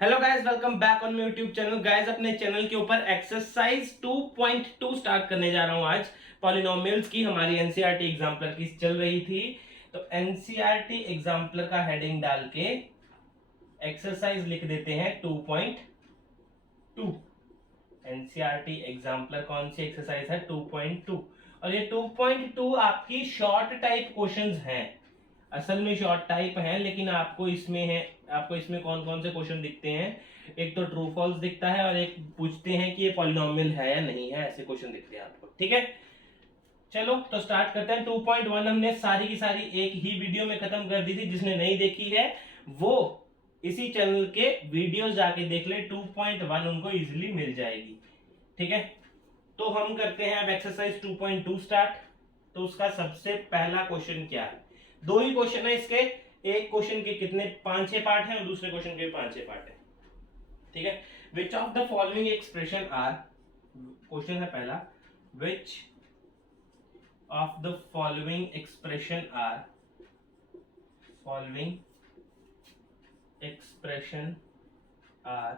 Hello guys, welcome back on my YouTube channel. Guys, अपने channel के ऊपर exercise 2.2 start करने जा रहा हूं आज। पॉलिनोमियल्स की हमारी एनसीईआरटी एग्जाम्पलर की चल रही थी, तो एनसीईआरटी एग्जाम्पलर का हेडिंग डाल के एक्सरसाइज लिख देते हैं 2.2। एनसीईआरटी एग्जाम्पलर कौन सी एक्सरसाइज है? 2.2। और ये 2.2 आपकी शॉर्ट टाइप क्वेश्चंस हैं। असल में शॉर्ट टाइप है, लेकिन आपको इसमें कौन कौन से क्वेश्चन दिखते हैं? एक तो ट्रू फॉल्स दिखता है और एक पूछते हैं कि ये पॉलिनोमियल है या नहीं है, ऐसे क्वेश्चन दिखते हैं आपको। ठीक है, चलो तो स्टार्ट करते हैं। 2.1 हमने सारी की सारी एक ही वीडियो में खत्म कर दी थी। जिसने नहीं देखी है वो इसी चैनल के वीडियोस जाके देख ले। 2.1 उनको इजीली मिल जाएगी। ठीक है, तो हम करते हैं अब एक्सरसाइज 2.2 स्टार्ट। तो उसका सबसे पहला क्वेश्चन क्या है? दो ही क्वेश्चन है इसके। एक क्वेश्चन के कितने 5-6 पार्ट हैं और दूसरे क्वेश्चन के 5-6 पार्ट हैं। ठीक है, which of the following expression are, question है पहला, which of the following expression are, following expression are,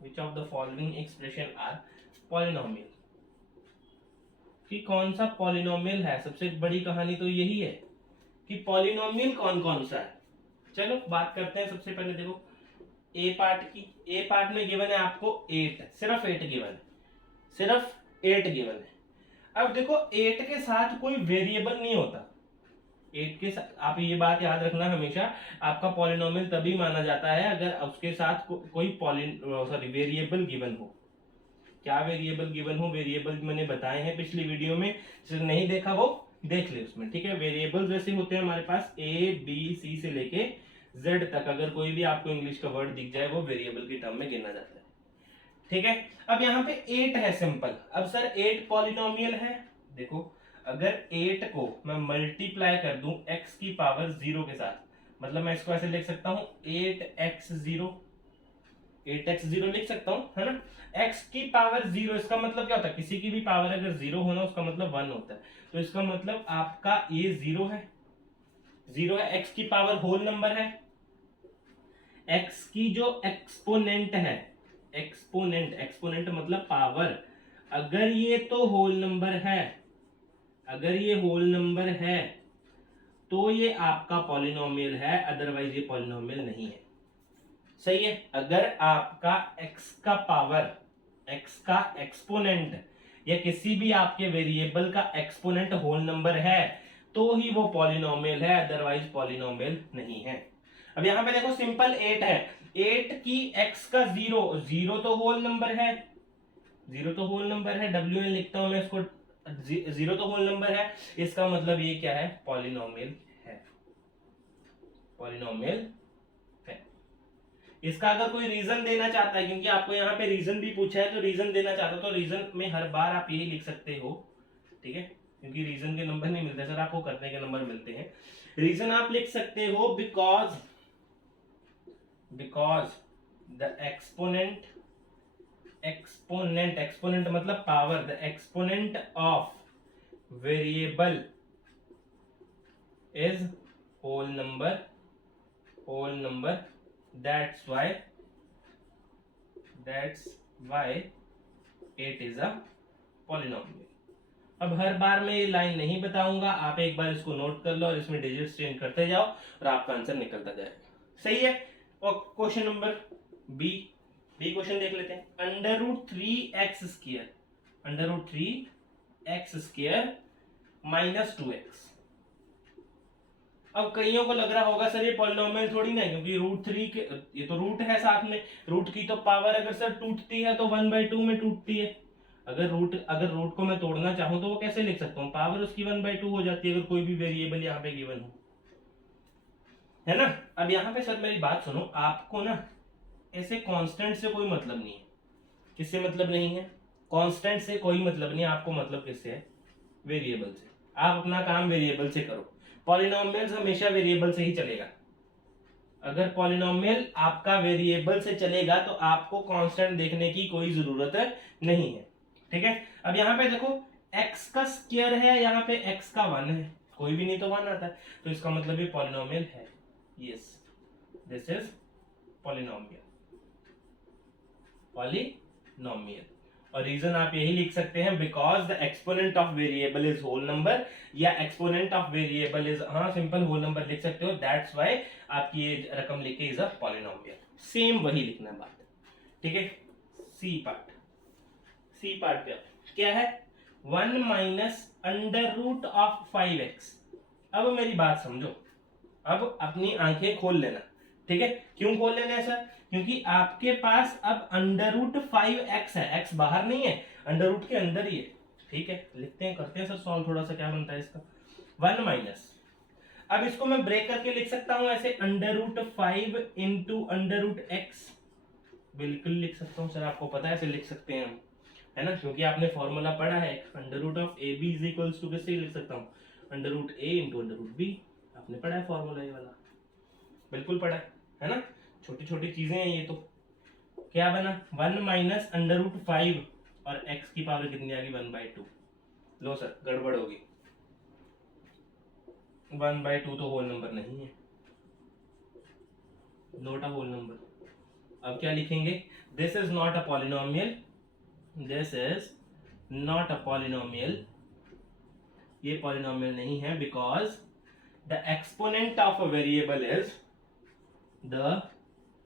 which of the following expression are polynomial. कि कौन सा पॉलिनोमियल है? सबसे बड़ी कहानी तो यही है कि पॉलिनोमियल कौन कौन सा है। चलो बात करते हैं। सबसे पहले देखो ए पार्ट की। ए पार्ट में गिवन है आपको 8, सिर्फ 8 गिवन है, सिर्फ 8 गिवन है। अब देखो 8 के साथ कोई वेरिएबल नहीं होता। 8 के साथ आप ये बात याद रखना हमेशा, आपका पॉलिनोमियल तभी माना जाता है अगर उसके साथ कोई वेरिएबल गिवन हो। क्या वेरिएबल गिवन हो? वेरिएबल मैंने बताए हैं पिछली वीडियो में, जिसने नहीं देखा वो देख ले उसमें। ठीक है, वेरिएबल्स वैसे होते हैं हमारे पास ए बी सी से लेके जेड तक। अगर कोई भी आपको इंग्लिश का वर्ड दिख जाए वो वेरिएबल की टर्म में गिना जाता है। ठीक है, अब यहाँ पे 8 है सिंपल। अब सर 8 पॉलिनोमियल है। देखो अगर 8 को मैं मल्टीप्लाई कर दूं x की पावर 0 के साथ, मतलब मैं इसको ऐसे लिख सकता हूं 8x0, 8x0 लिख सकता हूं, है ना। x की पावर 0, इसका मतलब क्या होता है? किसी की भी पावर अगर 0 होना उसका मतलब 1 होता है। तो इसका मतलब आपका ये 0 है, 0 है। x की पावर होल नंबर है। x की जो एक्सपोनेंट है, एक्सपोनेंट, एक्सपोनेंट मतलब पावर, अगर ये तो होल नंबर है, अगर ये होल नंबर है तो ये आपका पॉलिनोमियल है, अदरवाइज ये पॉलिनोमियल नहीं है। सही है, अगर आपका x का पावर, x का एक्सपोनेंट या किसी भी आपके वेरिएबल का एक्सपोनेंट होल नंबर है तो ही वो पॉलिनोमियल है, अदरवाइज पॉलिनोमियल नहीं है। अब यहां पे देखो सिंपल 8 है, 8 की x का 0, 0 तो होल नंबर है, 0 तो होल नंबर है, WN लिखता हूं मैं इसको, 0 तो होल नंबर है। इसका मतलब ये क्या है? पॉलिनोमियल है, पॉलिनोमियल है। इसका अगर कोई रीजन देना चाहता है, क्योंकि आपको यहाँ पे रीजन भी पूछा है, तो रीजन देना चाहता हो तो रीजन में हर बार आप यही लिख सकते हो। ठीक है, क्योंकि रीजन के नंबर नहीं मिलते सर, आपको करने के नंबर मिलते हैं। रीजन आप लिख सकते हो because, because the exponent, exponent, exponent मतलब power, the exponent of variable is whole number, whole number, that's why, that's why it is a polynomial. अब हर बार मैं ये लाइन नहीं बताऊंगा, आप एक बार इसको नोट कर लो और इसमें डिजिट्स चेंज करते जाओ और आपका आंसर निकलता जाएगा। सही है। और question number B, B question देख लेते हैं। Under root 3x², under root 3x² minus 2x। अब कईयों को लग रहा होगा सर ये पॉलिनोमियल थोड़ी ना है, क्योंकि रूट 3 के ये तो रूट है साथ में, रूट की तो पावर अगर सर टूटती है तो 1/2 में टूटती है। अगर रूट को मैं तोड़ना चाहूं तो वो कैसे लिख सकता हूँ? पावर उसकी 1/2 हो जाती है अगर कोई भी वेरिएबल यहाँ पे गिवन हो, है ना। अब यहाँ पे सर मेरी बात सुनो, आपको ना ऐसे कांस्टेंट से कोई मतलब नहीं है। किससे मतलब नहीं है? कांस्टेंट से कोई मतलब नहीं है। आपको मतलब किससे है? वेरिएबल से। आप अपना काम वेरिएबल से करो। पॉलिनोमियल्स हमेशा वेरिएबल से ही चलेगा। अगर पॉलिनोमियल आपका वेरिएबल से चलेगा तो आपको कांस्टेंट देखने की कोई जरूरत नहीं है। ठीक है, अब यहाँ पे देखो x का स्क्वायर है, यहाँ पे x का 1 है, कोई भी नहीं तो 1 आता है, तो इसका मतलब ये पॉलिनोमियल है। Yes, this is polynomial, polynomial. और रीजन आप यही लिख सकते हैं, because the exponent of variable is whole number, या एक्सपोनेंट ऑफ वेरिएबल इज, हाँ सिंपल होल नंबर लिख सकते हो, दैट्स व्हाई आपकी ये रकम लिख के इज अ पॉलिनोमियल। सेम वही लिखना बात, ठीक है। सी पार्ट, सी पार्ट पे क्या है, 1 minus under root of 5x। अब मेरी बात समझो, अब अपनी आंखें खोल लेना, ठीक है। क्यों खोल लेना है सर, क्योंकि आपके पास अब अंडर रूट 5x है, x बाहर नहीं है, अंडर रूट के अंदर ही है, ठीक है। लिखते हैं, करते हैं सर सॉल्व, थोड़ा सा क्या बनता है इसका, 1 माइनस, अब इसको मैं ब्रेक करके लिख सकता हूं ऐसे, under root 5 into under root X, बिल्कुल लिख सकता हूं सर, आपको पता है ऐसे लिख सकते हैं हम, है ना, क्योंकि आपने फॉर्मूला पढ़ा है, under root of A B is equals to, किससे लिख सकता हूँ, under root A into under root B, आपने पढ़ा है फॉर्मूला ये वाला, बिल्कुल पढ़ा है ना। छोटी छोटी चीजें हैं ये तो। क्या बना, 1 माइनस अंडर रूट 5 और x की पावर कितनी आ गई, 1/2। लो सर गड़बड़ होगी, 1/2 तो होल नंबर नहीं है, नॉट अ होल नंबर। अब क्या लिखेंगे, this is not a polynomial, this is not a polynomial, ये पॉलिनोमियल नहीं है, because the exponent of a variable is, the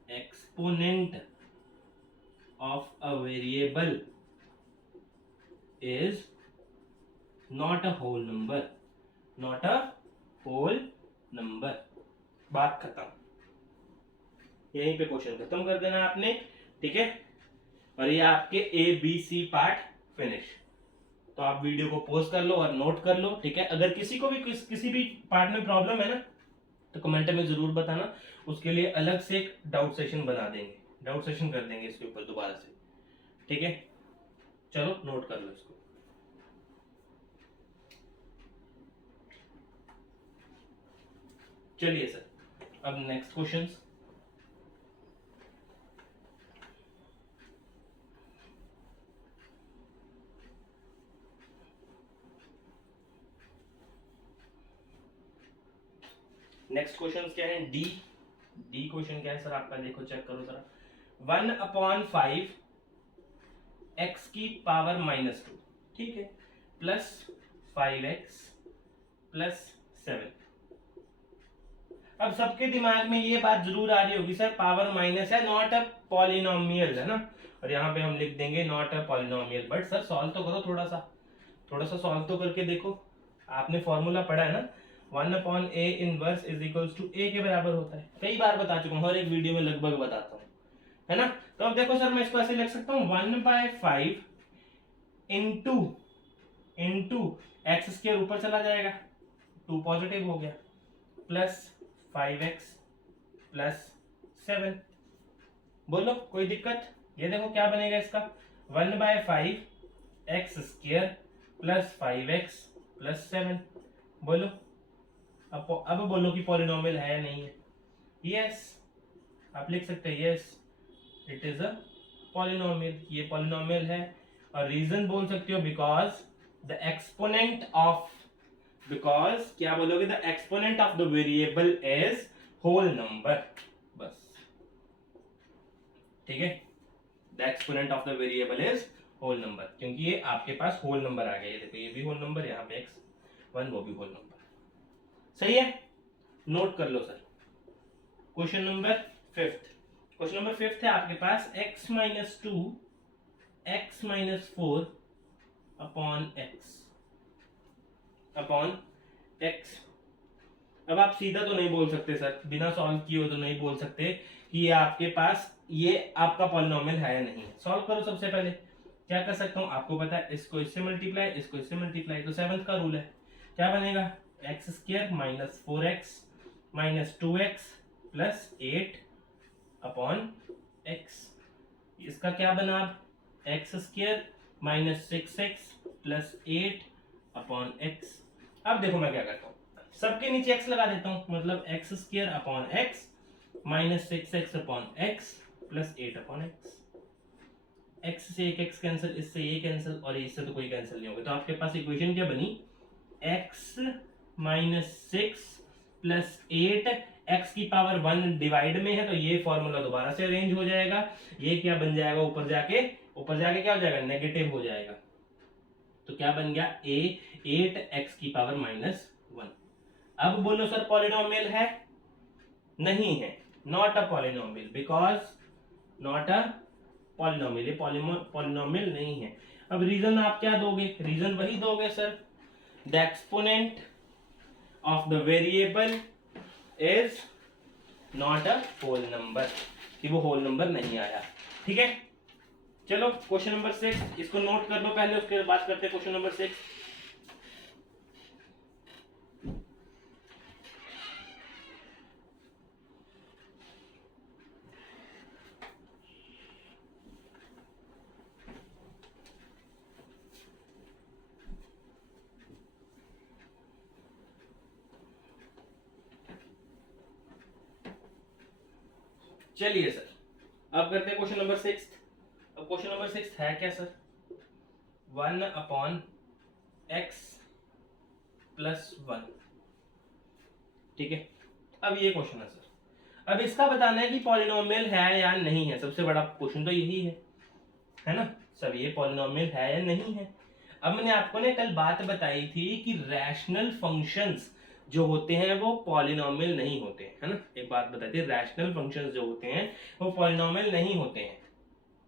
exponent of a variable is not a whole number, not a whole number। बात खत्म, यहीं पे question खत्म कर देना आपने, ठीक है। और ये आपके A B C part finish. तो आप वीडियो को पॉज कर लो और नोट कर लो, ठीक है। अगर किसी को भी किसी भी पार्ट में प्रॉब्लम है ना, तो कमेंट में जरूर बताना, उसके लिए अलग से एक डाउट सेशन बना देंगे, डाउट सेशन कर देंगे इसके ऊपर दोबारा से, ठीक है। चलो नोट कर लो इसको। चलिए सर, अब नेक्स्ट क्वेश्चन। नेक्स्ट क्वेश्चन क्या है, डी क्वेश्चन क्या है सर आपका, देखो चेक करो जरा। 1/5 x की पावर -2, ठीक है, प्लस 5x प्लस 7। अब सबके दिमाग में ये बात जरूर आ रही होगी, सर पावर माइनस है, नॉट अ पॉलिनोमियल, है ना, और यहाँ पे हम लिख देंगे not a polynomial. But sir solve तो करो, थोड़ा सा सॉल्व तो करके देखो, आपने फॉर्मूला पढ़ा है ना, 1/a inverse is equals to a के बराबर होता है, कई बार बता चुका हूँ, हर एक वीडियो में लगभग बताता हूँ, है ना। तो अब देखो सर, मैं इसको ऐसे लिख सकता हूँ, 1/5 इंटू एक्स स्क्वायर ऊपर चला जाएगा, 2 पॉजिटिव हो गया, प्लस 5x प्लस 7। बोलो कोई दिक्कत, ये देखो क्या बनेगा इसका, 1/5 x square plus 5x plus 7। बोलो अब बोलो कि पॉलिनोमियल है या नहीं है। यस, आप लिख सकते हैं yes, it is a polynomial, ये पॉलिनोमियल है। और रीजन बोल सकते हो, because the exponent of, because क्या बोलोगे, the exponent of the variable is whole number, बस, ठीक है। The exponent of the variable is whole number, क्योंकि ये आपके पास होल नंबर आ गया, ये देखो ये भी होल नंबर, यहाँ पे x1 वो भी होल नंबर, सही है। नोट कर लो sir, question number 5th, question number 5th है आपके पास, x - 2 x - 4 अपॉन x। अब आप सीधा तो नहीं बोल सकते सर, बिना सॉल्व किए हो तो नहीं बोल सकते कि ये आपके पास, ये आपका पॉलिनोमियल है या नहीं है। सॉल्व करो, सबसे पहले क्या कर सकता हूं, आपको पता है, इसको इससे मल्टीप्लाई, इसको इससे मल्टीप्लाई, तो 7th का रूल है, क्या बनेगा, x square - 4x - 2x plus 8 upon x। इसका क्या बना, x square - 6x plus 8 upon x। अब देखो मैं क्या करता हूँ, सबके नीचे x लगा देता हूँ, मतलब x square upon x - 6x upon x plus 8 upon x। x से एक x कैंसिल, इससे ये कैंसिल, और इससे तो कोई कैंसिल नहीं होगा, तो आपके पास इक्वेशन क्या बनी, x - 6 प्लस 8, x की पावर 1 डिवाइड में है तो ये फॉर्मूला दोबारा से अरेंज हो जाएगा, ये क्या बन जाएगा, ऊपर जाके क्या हो जाएगा, नेगेटिव हो जाएगा। तो क्या बन गया, a 8x की पावर -1। अब बोलो सर पॉलिनोमियल है, नहीं है, not a polynomial, because not a polynomial, ये पॉलिनोमियल नहीं है। अब रीजन आप क्या दोगे, रीजन वही दोगे sir, the exponent of the variable is not a whole number, कि वो होल नंबर नहीं आया। ठीक है, चलो क्वेश्चन नंबर 6 इसको नोट कर लो पहले, उसके बाद करते हैं क्वेश्चन नंबर 6। चलिए सर, अब करते हैं क्वेश्चन नंबर 6। अब क्वेश्चन नंबर 6 है क्या सर, 1/x + 1। ठीक है, अब ये क्वेश्चन है सर, अब इसका बताना है कि पॉलिनोमियल है या नहीं है, सबसे बड़ा क्वेश्चन तो यही है ना सब, ये पॉलिनोमियल है या नहीं है। अब मैंने आपको ने कल बात बताई थी कि रैशनल फंक्शंस जो होते हैं वो पॉलिनोमियल नहीं होते, है ना, एक बात बताई थी, रैशनल फंक्शंस जो होते हैं वो पॉलिनोमियल नहीं होते हैं,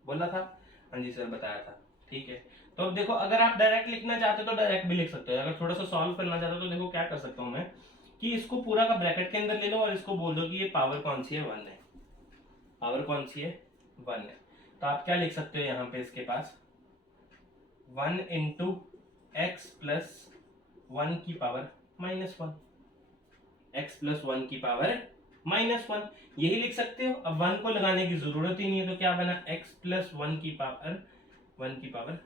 बोला था, हाँ जी सर बताया था। ठीक है, तो अब देखो, अगर आप डायरेक्ट लिखना चाहते हो तो डायरेक्ट भी लिख सकते हो, अगर थोड़ा सा सॉल्व करना चाहते हो तो देखो क्या कर सकता हूँ मैं, कि इसको पूरा का ब्रैकेट के अंदर ले लो और इसको बोल दो कि ये पावर कौन सी है, 1 है, पावर कौन सी है, 1 है। तो आप क्या लिख सकते हो यहाँ पे इसके पास, 1 × x + 1 की पावर -1, x + 1 की पावर -1, यही लिख सकते हो। अब 1 को लगाने की जरूरत ही नहीं है, तो क्या बना, x + 1 की पावर -1।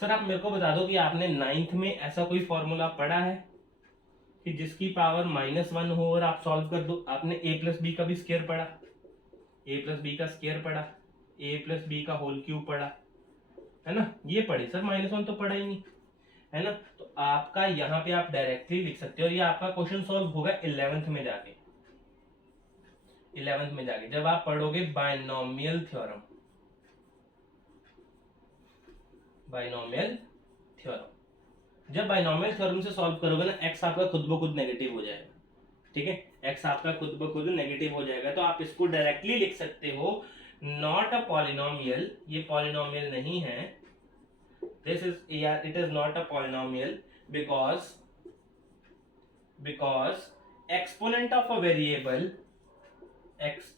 सर आप मेरे को बता दो कि आपने 9th में ऐसा कोई फॉर्मूला पढ़ा है कि जिसकी पावर -1 हो और आप सॉल्व कर दो। आपने a + b का भी स्क्वायर पढ़ा, a + b का स्क्वायर पढ़ा, a + b का होल क्यूब पढ़ा, है ना, ये पढ़ी सर, -1 तो पढ़ा ही नहीं, है ना। तो आपका यहाँ पे आप डायरेक्टली लिख सकते हो, ये आपका क्वेश्चन सॉल्व होगा 11th में जाके, 11th में जाके जब आप पढ़ोगे बायनोमियल थ्योरम, बायनोमियल थ्योरम, जब बायनोमियल थ्योरम से सॉल्व करोगे ना, x आपका खुद ब खुद नेगेटिव हो जाएगा। ठीक है, x आपका खुद ब खुद नेगेटिव हो जाएगा, तो आप इसको डायरेक्टली लिख सकते हो, नॉट अ पॉलिनोमियल, ये पॉलिनोमियल नहीं है, this is, yeah, it is not a polynomial because exponent of a variable is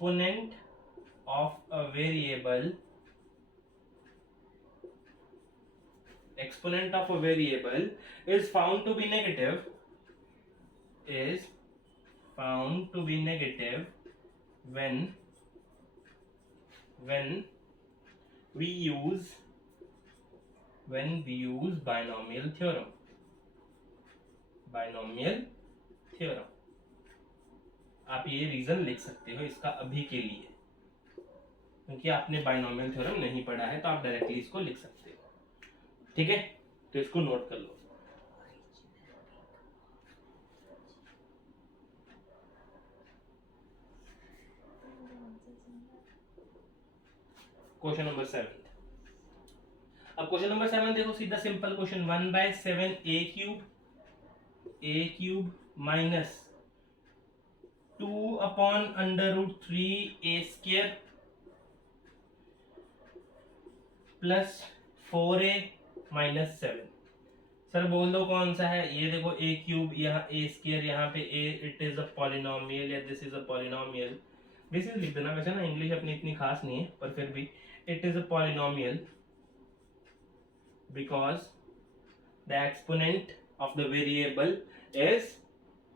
found to be negative, when we use binomial theorem, आप ये रीजन लिख सकते हो इसका अभी के लिए, क्योंकि आपने बायनोमियल थ्योरम नहीं पढ़ा है, तो आप डायरेक्टली इसको लिख सकते हो। ठीक है, तो इसको नोट कर लो। क्वेश्चन नंबर 7, अब क्वेश्चन नंबर 7 देखो, सीधा simple question, 1/7 a cube minus 2/√3a² plus 4a - 7। Sir बोल दो कौन सा है, ये देखो a क्यूब, यहाँ a², यहाँ पे a, it is a polynomial, या this is a polynomial, this is लिख देना, वैसे ना इंग्लिश अपनी इतनी खास नहीं है, पर फिर भी it is a polynomial because the exponent of the variable is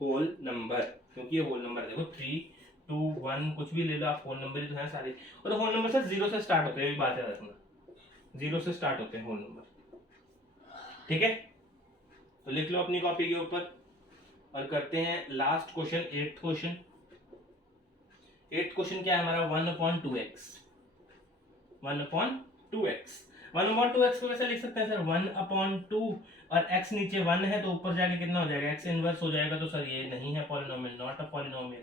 whole number, क्योंकि ये होल नंबर, देखो 3, 2, 1 कुछ भी ले लो आप, होल नंबर ही तो है सारे, और होल नंबर सर 0 से स्टार्ट होते हैं, ये बात याद रखना, 0 से स्टार्ट होते हैं होल नंबर। ठीक है, तो लिख लो अपनी कॉपी के ऊपर और करते हैं last question, 8th question. 8th question क्या है हमारा, 1/2x, 1/2x। 1/2x को कैसे लिख सकते हैं सर? 1/2 और x नीचे 1 है तो ऊपर जाके कितना हो जाएगा? x इनवर्स हो जाएगा। तो सर ये नहीं है polynomial, not a polynomial,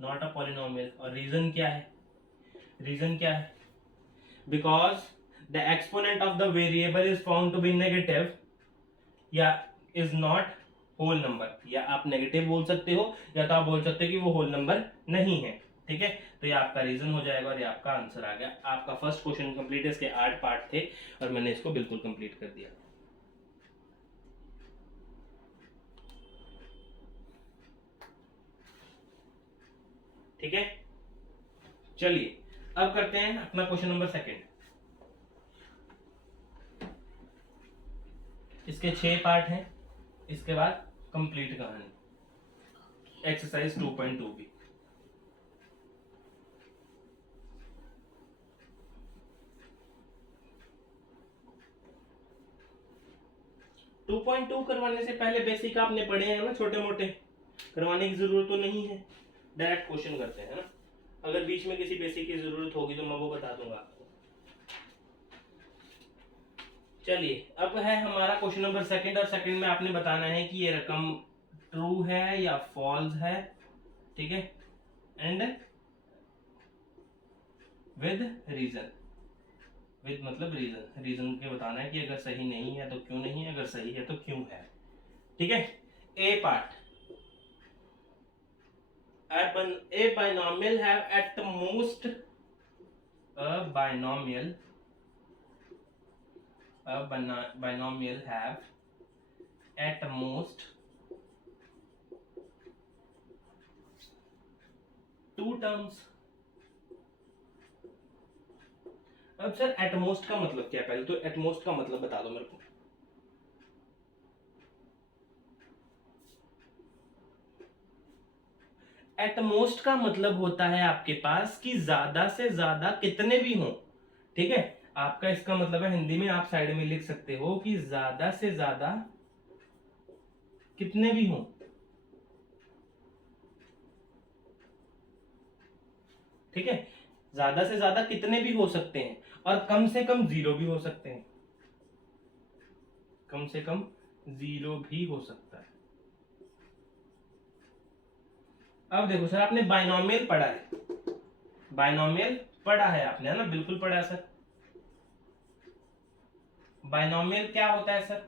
not a polynomial. और रीजन क्या है? रीजन क्या है? Because the exponent of the variable is found to be negative या इज नॉट होल नंबर। या आप नेगेटिव बोल सकते हो या तो आप बोल सकते हो कि वो होल नंबर नहीं है। ठीक है, तो ये आपका रीजन हो जाएगा और ये आपका आंसर आ गया। आपका फर्स्ट क्वेश्चन कंप्लीट है। इसके 8 पार्ट थे और मैंने इसको बिल्कुल कंप्लीट कर दिया। ठीक है, चलिए अब करते हैं अपना क्वेश्चन नंबर सेकंड। इसके 6 पार्ट हैं, इसके बाद कंप्लीट कहानी। एक्सरसाइज 2.2 भी 2.2 करवाने से पहले बेसिक आपने पढ़े हैं ना, छोटे मोटे, करवाने की जरूरत तो नहीं है। डायरेक्ट क्वेश्चन करते हैं ना। अगर बीच में किसी बेसिक की जरूरत होगी तो मैं वो बता दूंगा आपको। चलिए अब है हमारा क्वेश्चन नंबर सेकंड और सेकंड में आपने बताना है कि ये रकम ट्रू है या फॉल्स है। ठीक है, एंड विद रीजन। विद मतलब रीजन, रीजन के बताना है कि अगर सही नहीं है तो क्यों नहीं है, अगर सही है तो क्यों है। ठीक है, ए part. A binomial have at most a binomial have at most 2 terms। अब सर एटमोस्ट का मतलब क्या है? पहले तो एटमोस्ट का मतलब बता दो मेरे को। एटमोस्ट का मतलब होता है आपके पास कि ज्यादा से ज्यादा कितने भी हों। ठीक है, आपका इसका मतलब है, हिंदी में आप साइड में लिख सकते हो कि ज्यादा से ज्यादा कितने भी हों। ठीक है, ज्यादा से ज्यादा कितने भी हो सकते हैं और कम से कम 0 भी हो सकते हैं। कम से कम 0 भी हो सकता है। अब देखो सर, आपने बाइनोमियल पढ़ा है, बाइनोमियल पढ़ा है आपने, है ना? बिल्कुल पढ़ा है सर। बाइनोमियल क्या होता है सर?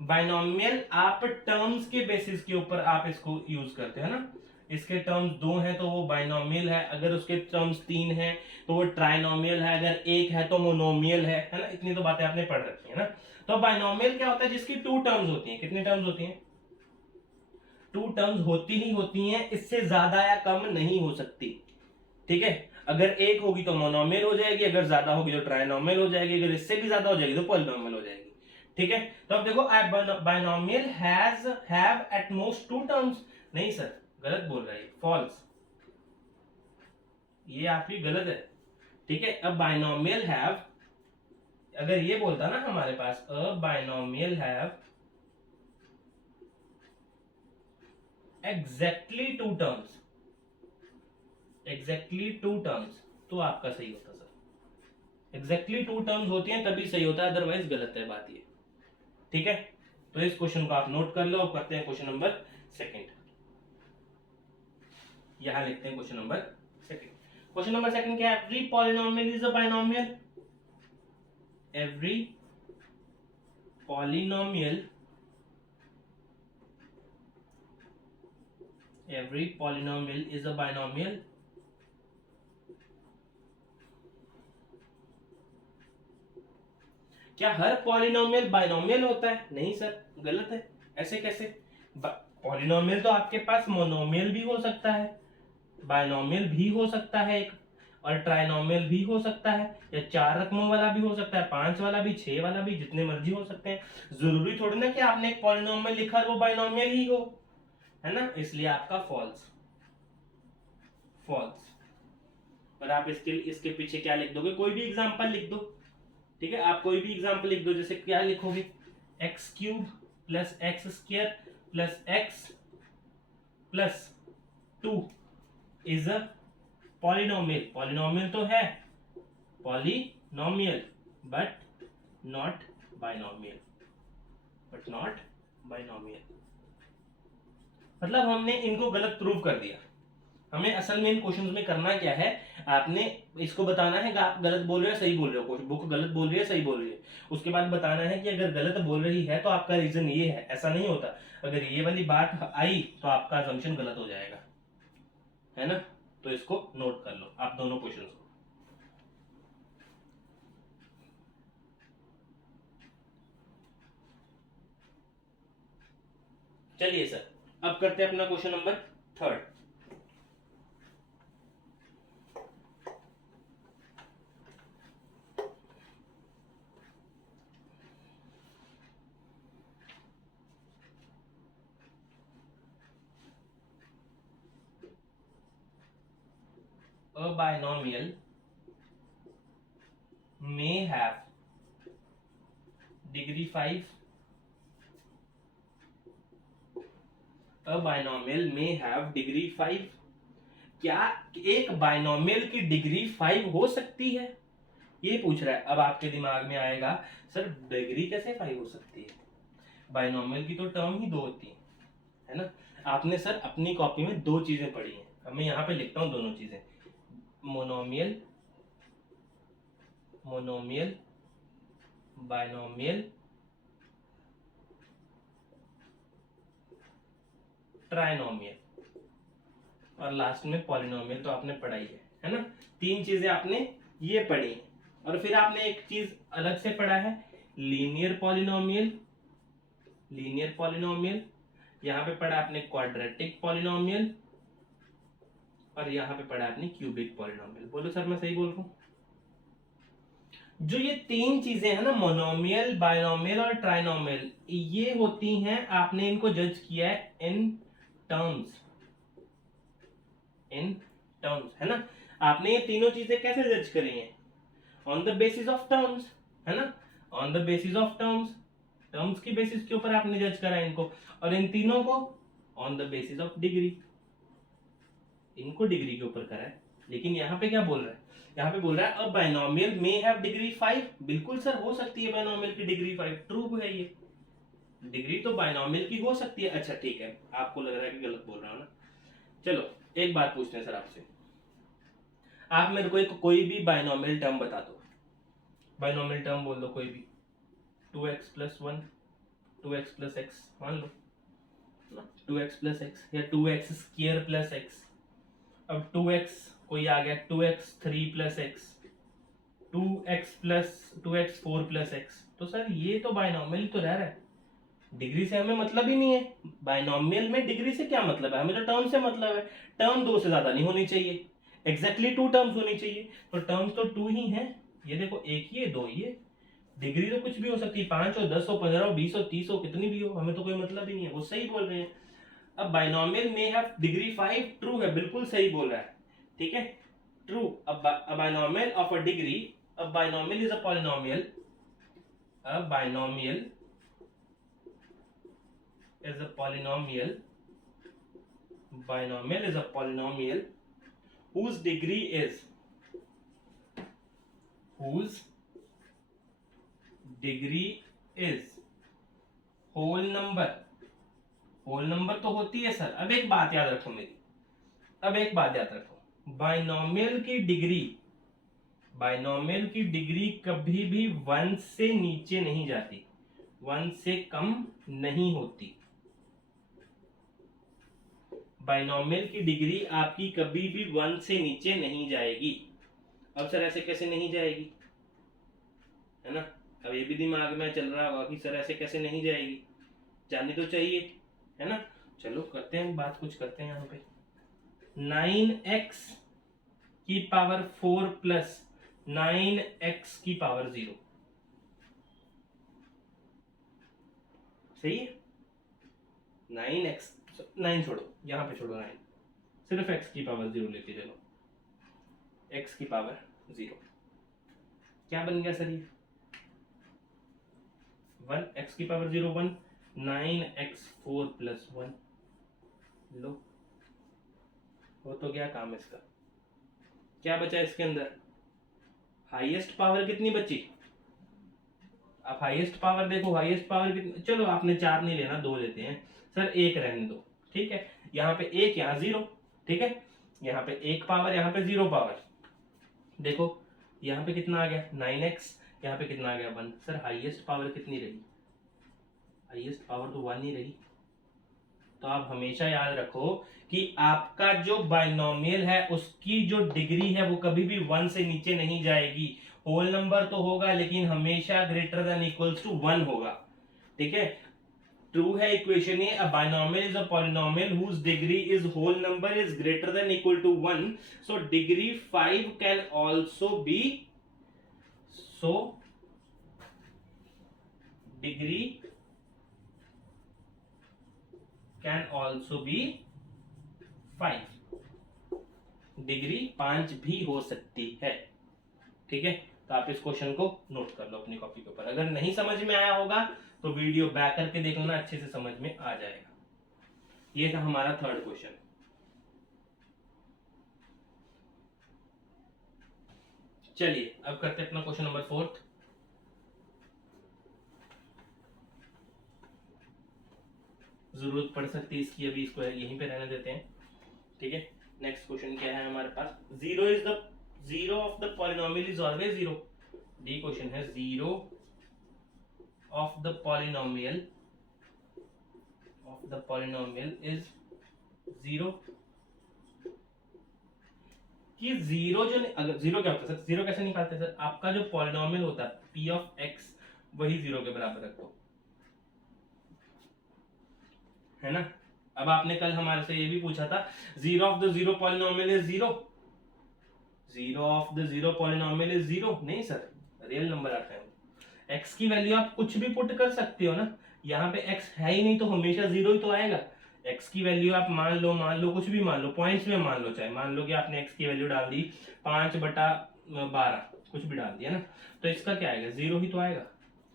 बाइनोमियल आप टर्म्स के बेसिस के ऊपर आप इसको यूज करते हैं ना। इसके टर्म्स 2 हैं तो वो बाइनोमियल है, अगर उसके टर्म्स 3 हैं तो वो ट्राइनोमियल है, अगर 1 है तो मोनोमियल है ना? इतनी तो बातें आपने पढ़ रखी है ना। तो बाइनोमियल क्या होता है? जिसकी 2 टर्म्स होती हैं। कितनी टर्म्स होती हैं? 2 टर्म्स होती ही होती हैं, इससे ज्यादा या कम नहीं हो सकती। ठीक है, अगर 1 होगी तो मोनोमियल हो जाएगी, अगर ज्यादा होगी तो ट्राइनोमियल हो जाएगी, अगर इससे भी ज्यादा हो जाएगी तो पॉलिनोमियल हो जाएगी। ठीक है, तो अब देखो, binomial have at most 2 terms. नहीं सर, गलत बोल रहा है, फॉल्स, ये आपकी गलत है। ठीक है, अब बाइनोमियल हैव, अगर ये बोलता ना हमारे पास a binomial have exactly 2 terms, exactly 2 terms, तो आपका सही होता सर। एग्जैक्टली 2 टर्म्स होती हैं तभी सही होता है, अदरवाइज गलत है बात ये। ठीक है, तो इस क्वेश्चन को आप नोट कर लो। अब करते हैं क्वेश्चन नंबर सेकंड। यहां लिखते हैं question number second. Question number second क्या है? Every polynomial is a binomial. Every polynomial, every polynomial is a binomial। क्या हर पॉलिनोमियल बाइनोमियल होता है? नहीं सर, गलत है। ऐसे कैसे? पॉलिनोमियल तो आपके पास मोनोमियल भी हो सकता है, बाइनोमियल भी हो सकता है एक, और ट्राइनोमियल भी हो सकता है, या 4 रकमों वाला भी हो सकता है, 5 वाला भी, 6 वाला भी, जितने मर्जी हो सकते हैं। जरूरी थोड़ी ना कि आपने एक पॉलिनोमियल लिखा है वो बाइनोमियल ही हो, है ना? इसलिए आपका फॉल्स, फॉल्स। और आप इसके पीछे क्या लिख दोगे? कोई भी एग्जांपल लिख दो। ठीक है, आप कोई भी एग्जांपल लिख दो। जैसे क्या लिखोगे? X cube plus x square plus x plus 2 is a polynomial. Polynomial तो है, polynomial, but not binomial, but not binomial. मतलब हमने इनको गलत प्रूव कर दिया। हमें असल में इन क्वेश्चंस में करना क्या है, आपने इसको बताना है कि आप गलत बोल रहे हो सही बोल रहे हो, बुक गलत बोल रही है सही बोल रही है, उसके बाद बताना है कि अगर गलत बोल रही है तो आपका रीजन ये है। ऐसा नहीं होता, अगर ये वाली बात आई तो आपका असम्पशन गलत हो जाएगा, है ना। तो इसको नोट कर लो आप दोनों क्वेश्चन को। चलिए सर, अब करते हैं अपना question number 3। A binomial may have degree 5. A binomial may have degree 5. क्या एक बाइनोमियल की डिग्री 5 हो सकती है, ये पूछ रहा है। अब आपके दिमाग में आएगा सर डिग्री कैसे 5 हो सकती है, बाइनोमियल की तो टर्म ही 2 होती है ना। आपने सर अपनी कॉपी में 2 चीजें पढ़ी हैं, अब मैं यहाँ पे लिखता हूँ दोनों चीजें, मोनोमियल, मोनोमियल, बाइनोमियल, ट्राइनोमियल, और लास्ट में पॉलिनोमियल तो आपने पढ़ाई है ना। 3 चीजें आपने ये पढ़ी, और फिर आपने एक चीज अलग से पढ़ा है, लीनियर पॉलिनोमियल, लीनियर पॉलिनोमियल, यहाँ पे पढ़ा आपने क्वाड्रेटिक पॉलिनोमियल, और यहाँ पे पढ़ा आपने क्यूबिक पॉलिनोमियल। बोलो सर मैं सही बोल रहा हूँ? जो ये 3 चीजें हैं ना, मोनोमियल, बाइनोमियल और ट्राइनोमियल, ये होती हैं, आपने इनको जज किया है इन टर्म्स, इन टर्म्स, है ना। आपने ये तीनों चीजें कैसे जज करी हैं, on the basis of terms, है ना, on the basis of terms, terms की बेसिस के ऊपर आपने जज करा इनको, और इन तीनों को on the basis of degree, इनको डिग्री के ऊपर करा है। लेकिन यहाँ पे क्या बोल रहा है, यहाँ पे बोल रहा है अब बाइनोमियल मे हैव डिग्री 5। बिल्कुल सर हो सकती है बाइनोमियल की डिग्री 5, ट्रू है ये, डिग्री तो बाइनोमियल की हो सकती है। अच्छा ठीक है, आपको लग रहा है कि गलत बोल रहा हूँ ना। चलो एक बात पूछते हैं सर आपसे, आप मेरे को एक कोई भी बाइनोमियल टर्म बता दो, बाइनोमियल टर्म बोल दो कोई भी, 2x plus 1, 2x plus x मान लो ना, 2x प्लस एक्स या 2x स्क्वायर प्लस एक्स। अब 2x कोई आ गया, 2x 3 plus x, 2x plus 2x 4 plus x. तो सर ये तो बाइनोमियल तो रह रहा है, डिग्री से हमें मतलब ही नहीं है। बाइनोमियल में डिग्री से क्या मतलब है, हमें तो टर्म से मतलब है। टर्म 2 से ज्यादा नहीं होनी चाहिए, एग्जैक्टली 2 टर्म्स होनी चाहिए, तो टर्म्स तो 2 ही हैं। ये देखो, एक ही है, 2 ही है। डिग्री तो कुछ भी हो सकती है, 5 हो, 10 हो, 15 हो, 20 हो, 30 हो, कितनी भी हो, हमें तो कोई मतलब ही नहीं है। वो सही बोल रहे हैं। अब बाइनोमियल में हैव डिग्री 5, ट्रू है, बिल्कुल सही बोल रहा है, ठीक है, ट्रू। अब बाइनोमियल ऑफ अ डिग्री, अब binomial is a polynomial, a binomial is a polynomial, binomial is a polynomial whose degree is, whose degree is whole number, whole number तो होती है सर। अब एक बात याद रखो मेरी, अब एक बात याद रखो, बाइनोमियल की डिग्री, बाइनोमियल की डिग्री कभी भी 1 से नीचे नहीं जाती, 1 से कम नहीं होती। बाइनोमियल की डिग्री आपकी कभी भी 1 से नीचे नहीं जाएगी। अब सर ऐसे कैसे नहीं जाएगी, है ना। अब ये भी दिमाग में चल रहा होगा कि सर ऐसे कैसे नहीं जाएगी, जानी तो चाहिए, है ना। चलो करते हैं बात, कुछ करते हैं यहाँ पे। 9x की पावर 4 प्लस 9x की पावर 0, सही है। 9x, 9 छोड़ो, यहाँ पे छोड़ो 9, सिर्फ x की पावर 0 लेके चलो, x की पावर 0 क्या बन गया सर ये, 1, x की पावर 0 1, 9x 4 प्लस 1, लो हो तो गया काम इसका। क्या बचा इसके अंदर, हाईएस्ट पावर कितनी बची, आप हाईएस्ट पावर देखो, हाईएस्ट पावर कितनी, चलो आपने 4 नहीं लेना, 2 लेते हैं सर, 1 रहने दो, ठीक है। यहाँ पे 1, यहाँ 0, ठीक है। यहाँ पे 1 पावर, यहाँ पे 0 पावर, देखो यहाँ पे कितना आ गया 9x, यहाँ पे कितना आ गया 1। सर हाईएस्ट पावर कितनी रही, हाईएस्ट पावर तो 1 ही रही। तो आप हमेशा याद रखो कि आपका जो बाइनोमियल है उसकी जो डिग्री है वो कभी भी 1 से नीचे नहीं जाएगी। होल नंबर तो होगा लेकिन हमेशा ग्रेटर देन इक्वल्स टू 1 होगा, ठीक है। ट्रू है इक्वेशन ये, a binomial is a polynomial whose degree is whole number is greater than equal to 1, so degree 5 can also be, so degree can also be 5, degree 5 भी हो सकती है, ठीक है। तो आप इस क्वेश्चन को नोट कर लो अपनी कॉपी के ऊपर। अगर नहीं समझ में आया होगा तो वीडियो बैक करके देख लेना, अच्छे से समझ में आ जाएगा। ये था हमारा थर्ड क्वेश्चन। चलिए अब करते हैं अपना क्वेश्चन नंबर फोर्थ। जरूरत पड़ सकती है इसकी, अभी इसको यहीं पे रहने देते हैं, ठीक है। नेक्स्ट क्वेश्चन क्या है हमारे पास, zero of the polynomial is always zero. The question है, zero of the polynomial is zero. कि जीरो जो, अगर जीरो क्या होता है सर, जीरो कैसे निकालते हैं सर, आपका जो पॉलिनोमियल होता है पी ऑफ एक्स वही जीरो के बराबर रखो, है ना। अब आपने कल हमारे से ये भी पूछा था, zero of the zero polynomial is zero, zero of the zero polynomial is zero, नहीं सर, रियल नंबर आता है। एक्स की वैल्यू आप कुछ भी पुट कर सकते हो ना, यहाँ पे एक्स है ही नहीं तो हमेशा जीरो ही तो आएगा। एक्स की वैल्यू आप मान लो कुछ भी मान लो, पॉइंट्स में मान लो, चाहे मान लो कि आपने एक्स की वैल्यू डाल दी 5/12, कुछ भी डाल दिया ना, तो इसका क्या आएगा, जीरो ही तो आएगा,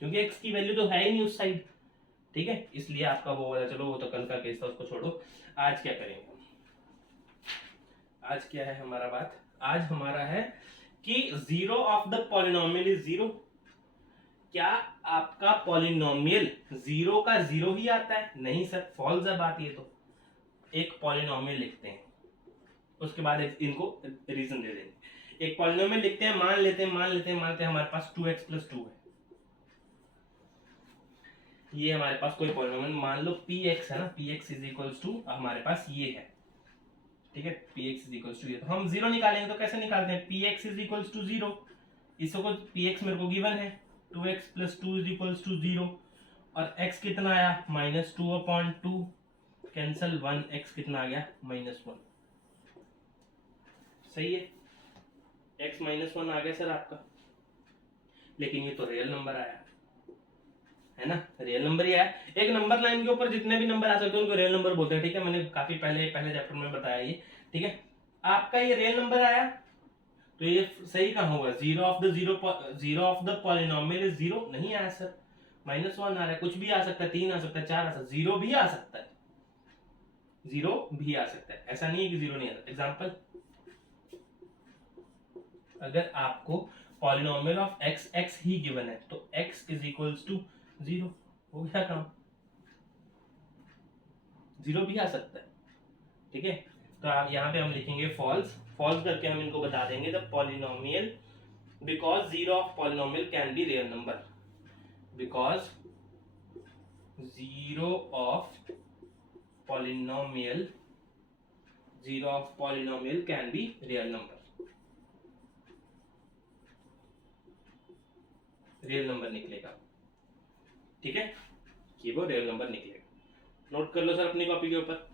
क्योंकि एक्स की वैल्यू तो है ही नहीं उस साइड, ठीक है। इसलिए आपका वो वाला, चलो वो तो कल का केस था, उसको छोड़ो। आज क्या करेंगे, आज क्या है हमारा बात, आज हमारा है कि zero of the polynomial is zero. क्या आपका पॉलिनोमियल जीरो का जीरो ही आता है, नहीं सर, फॉल्स है बात ये तो। एक पॉलिनोमियल लिखते हैं, उसके बाद इनको रीजन दे देंगे। एक पॉलिनोमियल लिखते हैं, मान लेते हैं हमारे पास 2x + 2 है, ये हमारे पास कोई पॉलिनोमियल मान लो px है ना, px = हमारे पास ये है, ठीक है। px = ये, तो हम जीरो निकालेंगे तो कैसे निकालते हैं, px = 0, इसको px मेरे को गिवन है, 2x + 2 = 0, और x कितना आया -2/2, कैंसल 1, x कितना आ गया -1, सही है। x -1 आ गया सर आपका, लेकिन ये तो रियल नंबर आया, है ना, रियल नंबर ही आया। एक नंबर लाइन के ऊपर जितने भी नंबर आ सकते हैं उनको रियल नंबर बोलते हैं, ठीक है। मैंने काफी पहले चैप्टर में बताया ये, ठीक है। आपका ये रियल नंबर आया तो ये सही कहाँ होगा, zero of the polynomial is zero, नहीं आया सर, -1 आ रहा है, कुछ भी आ सकता है, 3 आ सकता है, 4 आ सकता है, जीरो भी आ सकता है, जीरो भी आ सकता है, ऐसा नहीं है कि जीरो नहीं आ सकता। एग्जाम्पल, अगर आपको polynomial of x he given है तो x = 0, हो गया काम, जीरो भी आ सकता है, ठीक है। तो यहाँ पे हम लिखेंगे फॉल्स करके हम इनको बता देंगे, the polynomial, because zero of polynomial can be real number, because zero of polynomial can be real number, real number निकलेगा, ठीक है, कि वो रियल नंबर निकलेगा। नोट कर लो सर अपनी कॉपी के ऊपर।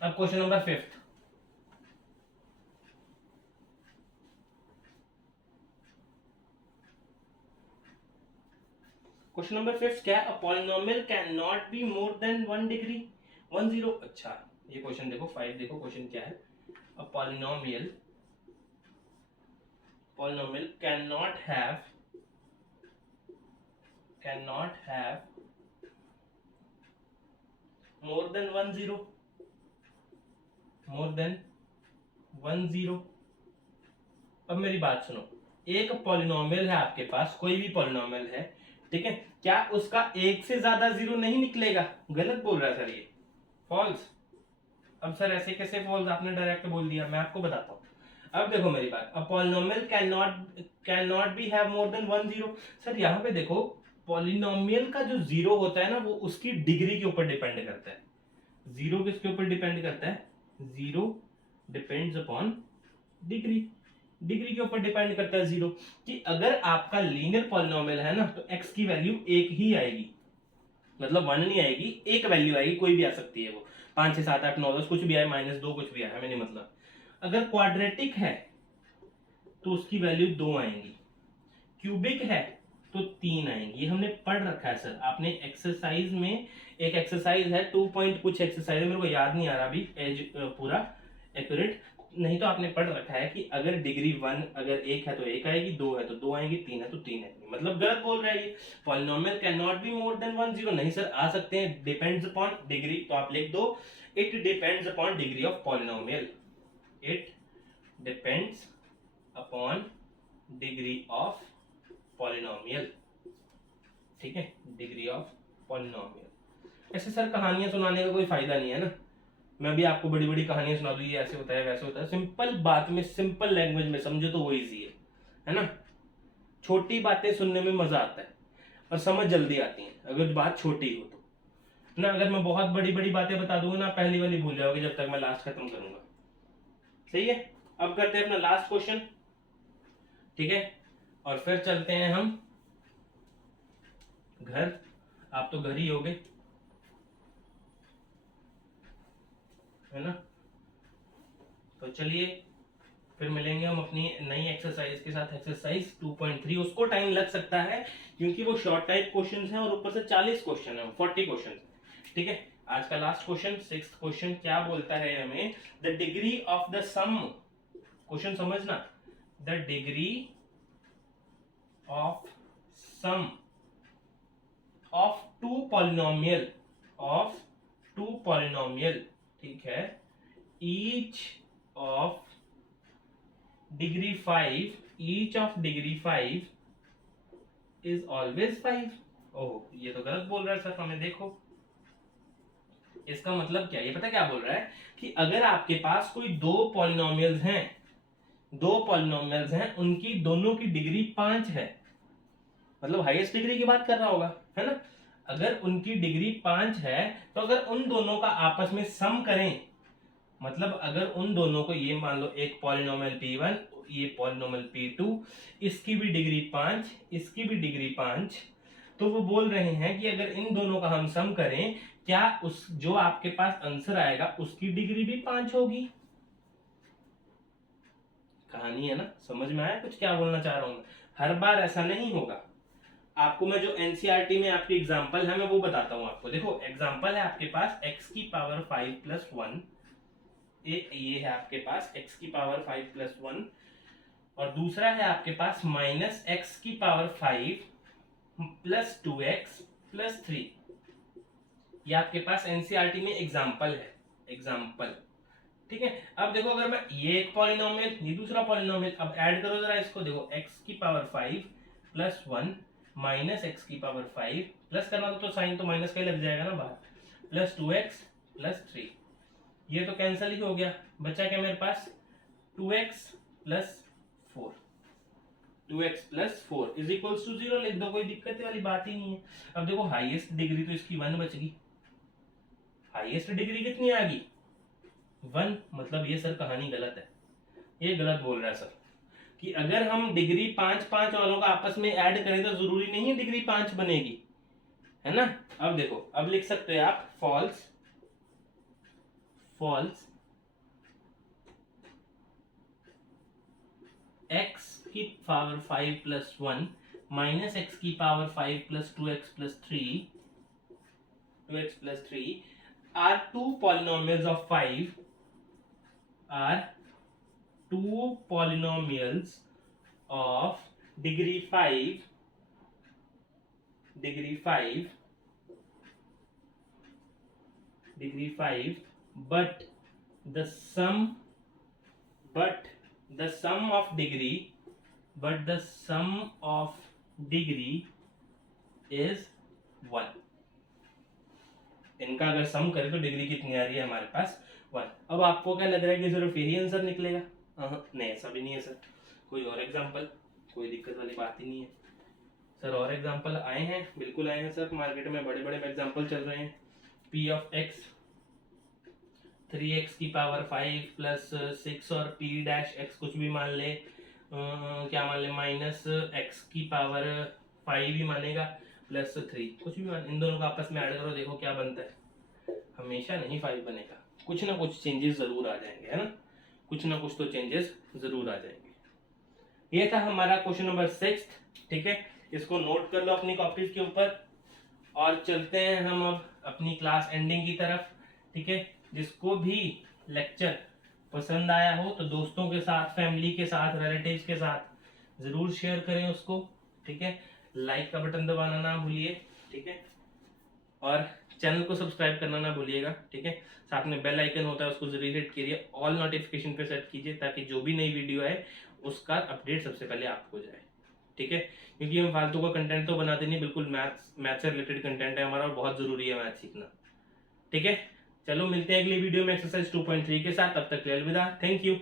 अब क्वेश्चन नंबर 5, क्वेश्चन नंबर 5 क्या है, a polynomial can not be more than 1 degree 10। अच्छा ये क्वेश्चन देखो, 5 देखो क्वेश्चन क्या है, a polynomial cannot have more than 1 0, more than 1 0। अब मेरी बात सुनो, एक पॉलिनोमियल है आपके पास, कोई भी पॉलिनोमियल है, ठीक है, क्या उसका एक से ज्यादा जीरो नहीं निकलेगा? गलत बोल रहा है सर ये, फॉल्स। अब सर ऐसे कैसे फॉल्स, आपने डायरेक्ट बोल दिया, मैं आपको बताता हूँ। अब देखो मेरी बात, a polynomial can not be have more than 1 0। Sir यहाँ पे देखो, पॉलिनोमियल का जो जीरो होता है ना, वो उसकी डिग्री के ऊपर डिपेंड करता है। जीरो किसके ऊपर डिपेंड करता है? Zero depends upon degree, degree के ऊपर डिपेंड करता है जीरो। कि अगर आपका लीनियर पॉलिनोमियल है ना, तो x की वैल्यू एक ही आएगी, मतलब 1 नहीं आएगी, एक वैल्यू आएगी, कोई भी आ सकती है, वो 5 6 7 8 9 10 कुछ भी आए, -2 कुछ भी आए, हमें नहीं मतलब। अगर क्वाड्रेटिक है तो उसकी वैल्यू 2 आएंगी, क्यूबिक है तो 3 आएंगी। ये हमने पढ़ रखा है सर, आपने एक्सरसाइज में, एक एक्सरसाइज है 2 पॉइंट कुछ एक्सरसाइज है, मेरे को याद नहीं आ रहा अभी एज पूरा एक्यूरेट, नहीं तो आपने पढ़ रखा है कि अगर डिग्री 1 अगर 1 है तो 1 आएगी, 2 है तो 2 आएगी, 3 है तो 3 आएगी, मतलब गलत बोल रहा है ये। Polynomial can not be more than 1 0, नहीं सर आ सकते हैं, डिपेंड्स अपॉन डिग्री, तो आप लिख दो it depends upon degree of polynomial, it depends upon degree of polynomial, ठीक है, डिग्री ऑफ पॉलिनोमियल। ऐसे सर कहानियां सुनाने का कोई फायदा नहीं है ना, मैं भी आपको बड़ी बड़ी कहानियां सुना दूं, ये ऐसे होता है वैसे होता है, सिंपल बात में सिंपल लैंग्वेज में समझो तो वो इजी है ना। छोटी बातें सुनने में मजा आता है और समझ जल्दी आती है अगर बात छोटी हो तो ना। अगर मैं बहुत बड़ी बड़ी बातें बता दूंगा ना, पहली वाली भूल जाओगे जब तक मैं लास्ट खत्म करूंगा। सही है, अब करते हैं अपना लास्ट क्वेश्चन, ठीक है, और फिर चलते हैं हम घर। आप तो घर ही होगे, है ना, तो चलिए फिर मिलेंगे हम अपनी नई एक्सरसाइज के साथ, एक्सरसाइज 2.3। उसको टाइम लग सकता है क्योंकि वो शॉर्ट टाइप क्वेश्चंस हैं और ऊपर से 40 क्वेश्चन है, 40 क्वेश्चन, ठीक है। आज का लास्ट क्वेश्चन, 6th क्वेश्चन क्या बोलता है हमें? The degree of the sum, question समझना, the degree of sum of two polynomial, of two polynomial, ठीक है, each of degree 5, each of degree 5 is always 5। ओह ये तो गलत बोल रहा है सर, हमें देखो इसका मतलब क्या है, ये पता क्या बोल रहा है कि अगर आपके पास कोई दो पॉलिनोमियल्स हैं, दो पॉलिनोमियल्स हैं, उनकी दोनों की डिग्री 5 है, मतलब हाईएस्ट डिग्री की बात कर रहा होगा, है ना। अगर उनकी डिग्री 5 है तो अगर उन दोनों का आपस में सम करें, मतलब अगर उन दोनों को, ये मान लो एक पॉलिनोमियल P1, ये पॉलिनोमियल P2, इसकी भी डिग्री 5, इसकी भी डिग्री 5, तो वो बोल रहे हैं कि अगर इन दोनों का हम सम करें, क्या उस जो आपके पास आंसर आएगा उसकी डिग्री भी 5 होगी। कहानी है ना, समझ में आया कुछ क्या बोलना चाह रहा हूं मैं? हर बार ऐसा नहीं होगा। आपको मैं जो एनसीईआरटी में आपकी एग्जांपल है मैं वो बताता हूं आपको। देखो एग्जांपल है आपके पास x की पावर 5 प्लस 1, ये है आपके पास x की पावर 5 प्लस 1, और दूसरा है आपके पास माइनस एक्स की पावर 5 प्लस 2x प्लस 3। ये आपके पास एनसीईआरटी में एग्जांपल है, एग्जांपल, ठीक है। अब देखो अगर मैं ये एक पॉलिनोमियल, ये दूसरा पॉलिनोमियल, अब ऐड करो जरा इसको, देखो x की पावर 5 प्लस 1 माइनस एक्स की पावर 5, प्लस करना तो साइन तो माइनस का ही लग जाएगा ना बाहर, प्लस 2x प्लस 3, ये तो कैंसिल ही हो गया, बचा क्या मेरे पास 2x plus 4, 2x plus 4 is equals to 0 लिख दो, कोई दिक्कत वाली बात ही नहीं है। अब देखो हाईएस्ट डिग्री तो इसकी 1 बच गई, हाईएस्ट डिग्री कितनी आ गई 1, मतलब ये सर कहानी गलत है, ये गलत बोल रहा है सर कि अगर हम डिग्री 5 5 वालों का आपस में ऐड करें तो जरूरी नहीं है डिग्री 5 बनेगी, है ना। अब देखो, अब लिख सकते हैं आप फॉल्स, फॉल्स x की पावर 5 प्लस 1 माइनस एक्स की power 5 plus 2x plus 3 are two polynomials of 5, are two polynomials of degree 5 degree 5 degree 5, but the sum of degree is 1. इनका अगर सम करें तो डिग्री कितनी आ रही है हमारे पास 1. अब आपको क्या लग रहा है कि सिर्फ यही आंसर निकलेगा? नहीं, ऐसा भी नहीं है सर. कोई और एग्जांपल? कोई दिक्कत वाली बात ही नहीं है सर. और एग्जांपल आए हैं, बिल्कुल आए हैं सर. मार्केट में बड़े बड़े एग्जांपल चल रहे हैं. p ऑफ x 3x की पावर 5 प्लस 6 और p डैश x कुछ भी मान ले, क्या मान ले, माइनस x की पावर 5 भी मानेगा प्लस 3 कुछ भी मान. इन दोनों को आपस में ऐड करो, देखो क्या बनता है. हमेशा नहीं 5 बनेगा, कुछ ना कुछ चेंजेस जरूर आ जाएंगे, है ना. कुछ ना कुछ तो चेंजेस जरूर आ जाएंगे. ये था हमारा क्वेश्चन नंबर 6. ठीक है, इसको नोट कर लो अपनी कॉपीज के ऊपर और चलते हैं हम अब अपनी क्लास एंडिंग की तरफ. ठीक है, जिसको भी लेक्चर पसंद आया हो तो दोस्तों के साथ, फैमिली के साथ, रिलेटिव्स के साथ जरूर शेयर करें उसको. ठीक है, लाइक का बटन दबाना ना भूलिए. ठीक है, और चैनल को सब्सक्राइब करना ना भूलिएगा. ठीक है, साथ में बेल आइकन होता है उसको जरूर हिट कीजिए, ऑल नोटिफिकेशन पे सेट कीजिए ताकि जो भी नई वीडियो है उसका अपडेट सबसे पहले आपको जाए. ठीक है, क्योंकि हम फालतू का कंटेंट तो बनाते नहीं, बिल्कुल मैथ्स से रिलेटेड कंटेंट है हमारा और बहुत जरूरी है मैथ सीखना. ठीक है, चलो मिलते हैं अगली वीडियो में एक्सरसाइज 2.3 के साथ. तब तक के लिए अलविदा. Thank you.